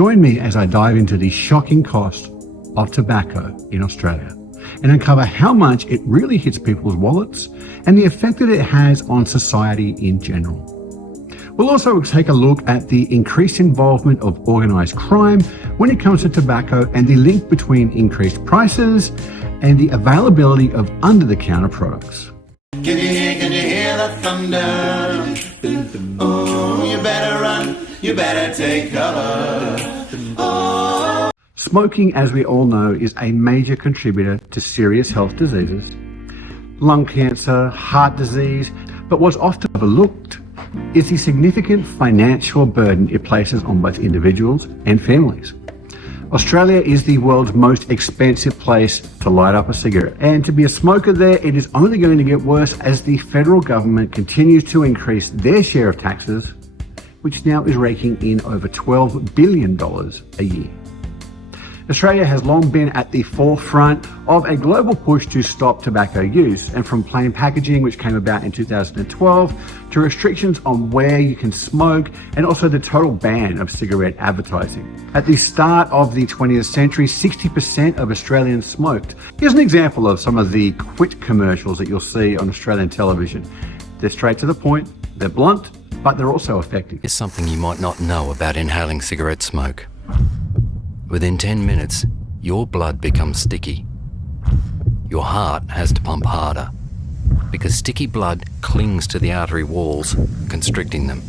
Join me as I dive into the shocking cost of tobacco in Australia and uncover how much it really hits people's wallets and the effect that it has on society in general. We'll also take a look at the increased involvement of organised crime when it comes to tobacco and the link between increased prices and the availability of under-the-counter products. Can you hear the thunder? Oh, you better run, you better take cover. Oh. Smoking, as we all know, is a major contributor to serious health diseases, lung cancer, heart disease, but what's often overlooked is the significant financial burden it places on both individuals and families. Australia is the world's most expensive place to light up a cigarette, and to be a smoker there, it is only going to get worse as the federal government continues to increase their share of taxes, which now is raking in over $12 billion a year. Australia has long been at the forefront of a global push to stop tobacco use, and from plain packaging, which came about in 2012, to restrictions on where you can smoke, and also the total ban of cigarette advertising. At the start of the 20th century, 60% of Australians smoked. Here's an example of some of the quit commercials that you'll see on Australian television. They're straight to the point, they're blunt, but they're also effective. Is something you might not know about inhaling cigarette smoke. Within 10 minutes, your blood becomes sticky. Your heart has to pump harder because sticky blood clings to the artery walls, constricting them.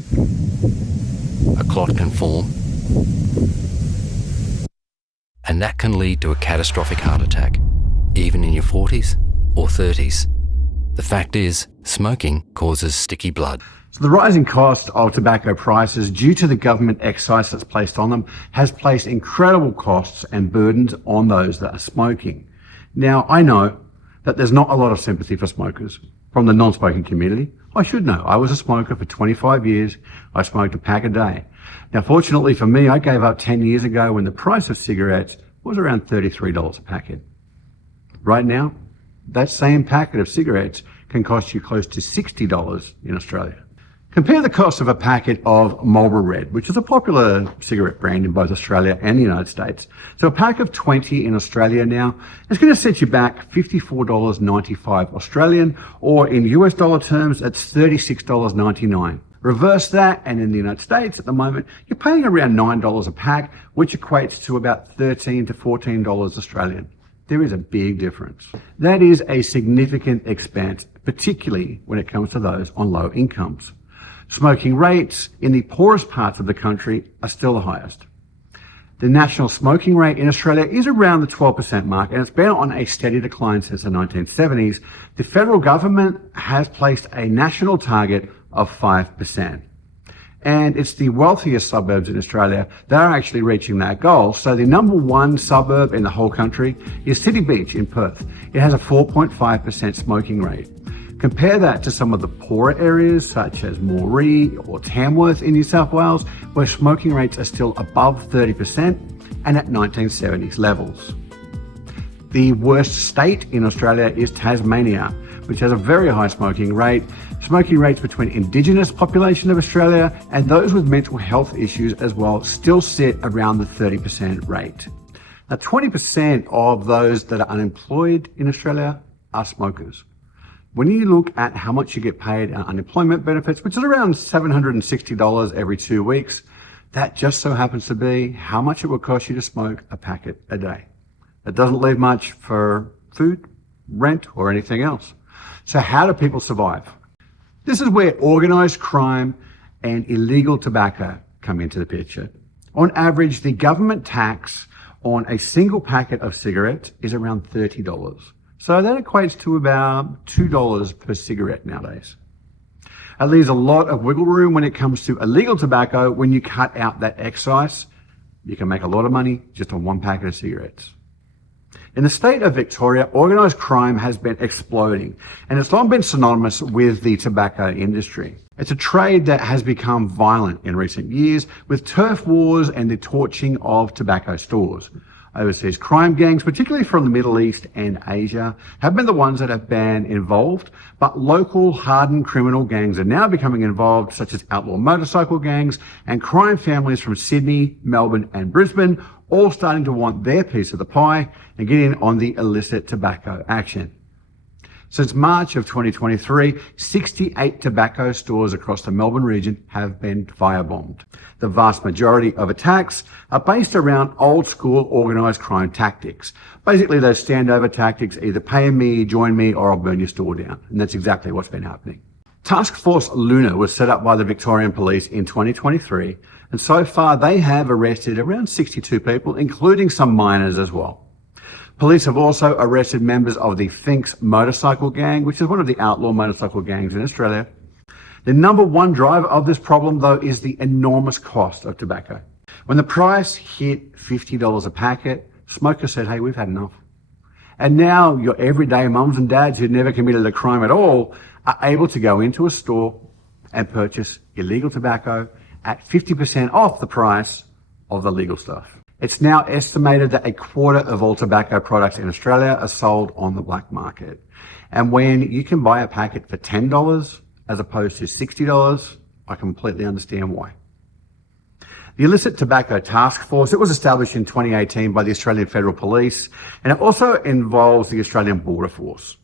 A clot can form, and that can lead to a catastrophic heart attack, even in your 40s or 30s. The fact is, smoking causes sticky blood. So the rising cost of tobacco prices due to the government excise that's placed on them has placed incredible costs and burdens on those that are smoking. Now, I know that there's not a lot of sympathy for smokers from the non-smoking community. I should know. I was a smoker for 25 years. I smoked a pack a day. Now, fortunately for me, I gave up 10 years ago when the price of cigarettes was around $33 a packet. Right now, that same packet of cigarettes can cost you close to $60 in Australia. Compare the cost of a packet of Marlboro Red, which is a popular cigarette brand in both Australia and the United States. So a pack of 20 in Australia now is going to set you back $54.95 Australian, or in US dollar terms, that's $36.99. Reverse that, and in the United States at the moment, you're paying around $9 a pack, which equates to about $13 to $14 Australian. There is a big difference. That is a significant expense, particularly when it comes to those on low incomes. Smoking rates in the poorest parts of the country are still the highest. The national smoking rate in Australia is around the 12% mark, and it's been on a steady decline since the 1970s. The federal government has placed a national target of 5%. And it's the wealthiest suburbs in Australia that are actually reaching that goal. So the number one suburb in the whole country is City Beach in Perth. It has a 4.5% smoking rate. Compare that to some of the poorer areas such as Moree or Tamworth in New South Wales, where smoking rates are still above 30% and at 1970s levels. The worst state in Australia is Tasmania, which has a very high smoking rate. Smoking rates between Indigenous population of Australia and those with mental health issues as well still sit around the 30% rate. Now, 20% of those that are unemployed in Australia are smokers. When you look at how much you get paid on unemployment benefits, which is around $760 every 2 weeks, that just so happens to be how much it would cost you to smoke a packet a day. It doesn't leave much for food, rent, or anything else. So how do people survive? This is where organised crime and illegal tobacco come into the picture. On average, the government tax on a single packet of cigarettes is around $30. So that equates to about $2 per cigarette nowadays. It leaves a lot of wiggle room when it comes to illegal tobacco. When you cut out that excise, you can make a lot of money just on one packet of cigarettes. In the state of Victoria, organised crime has been exploding, and it's long been synonymous with the tobacco industry. It's a trade that has become violent in recent years with turf wars and the torching of tobacco stores. Overseas crime gangs, particularly from the Middle East and Asia, have been the ones that have been involved, but local hardened criminal gangs are now becoming involved, such as outlaw motorcycle gangs and crime families from Sydney, Melbourne and Brisbane, all starting to want their piece of the pie and get in on the illicit tobacco action. Since March of 2023, 68 tobacco stores across the Melbourne region have been firebombed. The vast majority of attacks are based around old school organised crime tactics. Basically those standover tactics, either pay me, join me, or I'll burn your store down. And that's exactly what's been happening. Task Force Luna was set up by the Victorian Police in 2023, and so far they have arrested around 62 people, including some minors as well. Police have also arrested members of the Finks motorcycle gang, which is one of the outlaw motorcycle gangs in Australia. The number one driver of this problem, though, is the enormous cost of tobacco. When the price hit $50 a packet, smokers said, hey, we've had enough. And now your everyday mums and dads who've never committed a crime at all are able to go into a store and purchase illegal tobacco at 50% off the price of the legal stuff. It's now estimated that a quarter of all tobacco products in Australia are sold on the black market. And when you can buy a packet for $10 as opposed to $60, I completely understand why. The Illicit Tobacco Task Force, it was established in 2018 by the Australian Federal Police, and it also involves the Australian Border Force.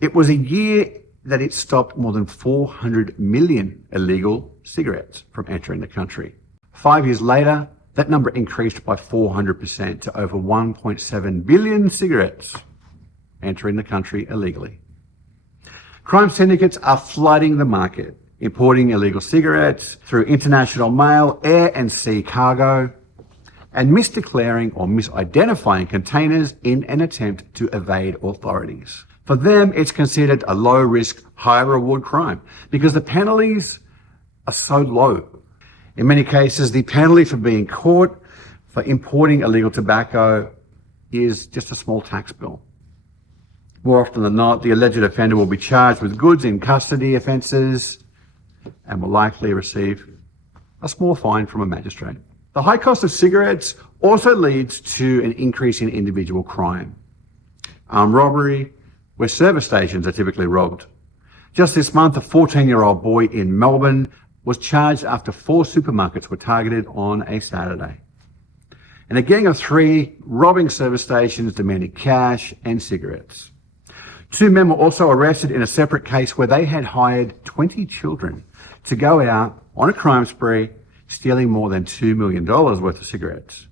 It was a year that it stopped more than 400 million illegal cigarettes from entering the country. 5 years later, that number increased by 400% to over 1.7 billion cigarettes entering the country illegally. Crime syndicates are flooding the market, importing illegal cigarettes through international mail, air and sea cargo, and misdeclaring or misidentifying containers in an attempt to evade authorities. For them, it's considered a low-risk, high-reward crime because the penalties are so low. In many cases, the penalty for being caught for importing illegal tobacco is just a small tax bill. More often than not, the alleged offender will be charged with goods in custody offences and will likely receive a small fine from a magistrate. The high cost of cigarettes also leads to an increase in individual crime. Armed robbery, where service stations are typically robbed. Just this month, a 14-year-old boy in Melbourne was charged after 4 supermarkets were targeted on a Saturday. And a gang of 3 robbing service stations demanding cash and cigarettes. 2 men were also arrested in a separate case where they had hired 20 children to go out on a crime spree, stealing more than $2 million worth of cigarettes.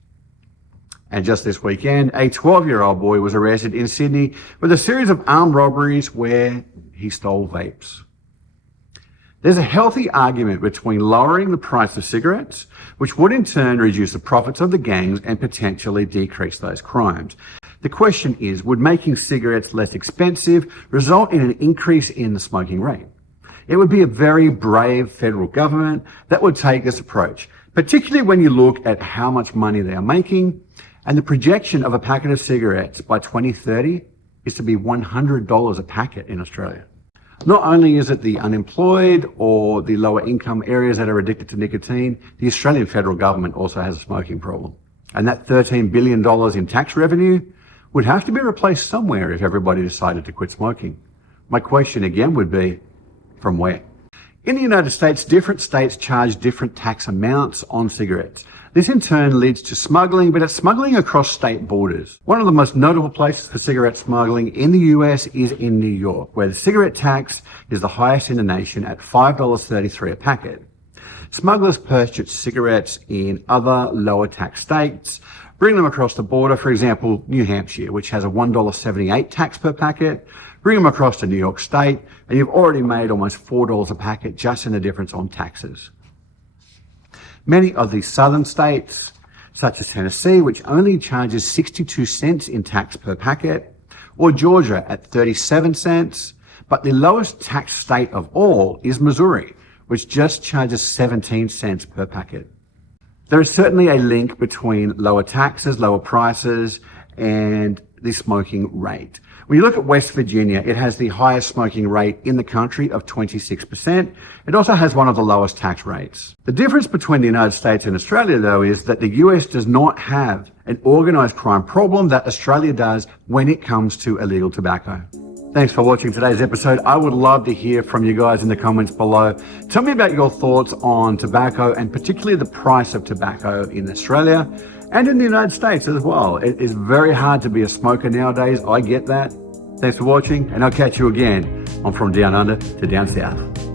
And just this weekend, a 12-year-old boy was arrested in Sydney with a series of armed robberies where he stole vapes. There's a healthy argument between lowering the price of cigarettes, which would in turn reduce the profits of the gangs and potentially decrease those crimes. The question is, would making cigarettes less expensive result in an increase in the smoking rate? It would be a very brave federal government that would take this approach, particularly when you look at how much money they are making, and the projection of a packet of cigarettes by 2030 is to be $100 a packet in Australia. Not only is it the unemployed or the lower income areas that are addicted to nicotine, the Australian federal government also has a smoking problem. And that $13 billion in tax revenue would have to be replaced somewhere if everybody decided to quit smoking. My question again would be, from where? In the United States, different states charge different tax amounts on cigarettes. This in turn leads to smuggling, but it's smuggling across state borders. One of the most notable places for cigarette smuggling in the US is in New York, where the cigarette tax is the highest in the nation at $5.33 a packet. Smugglers purchase cigarettes in other lower tax states, bring them across the border, for example, New Hampshire, which has a $1.78 tax per packet, bring them across to New York State, and you've already made almost $4 a packet just in the difference on taxes. Many of the southern states, such as Tennessee, which only charges 62 cents in tax per packet, or Georgia at 37 cents, but the lowest tax state of all is Missouri, which just charges 17 cents per packet. There is certainly a link between lower taxes, lower prices, and the smoking rate. When you look at West Virginia, it has the highest smoking rate in the country of 26%. It also has one of the lowest tax rates. The difference between the United States and Australia, though, is that the US does not have an organised crime problem that Australia does when it comes to illegal tobacco. Thanks for watching today's episode. I would love to hear from you guys in the comments below. Tell me about your thoughts on tobacco and particularly the price of tobacco in Australia and in the United States as well. It is very hard to be a smoker nowadays. I get that. Thanks for watching, and I'll catch you again on From Down Under to Down South.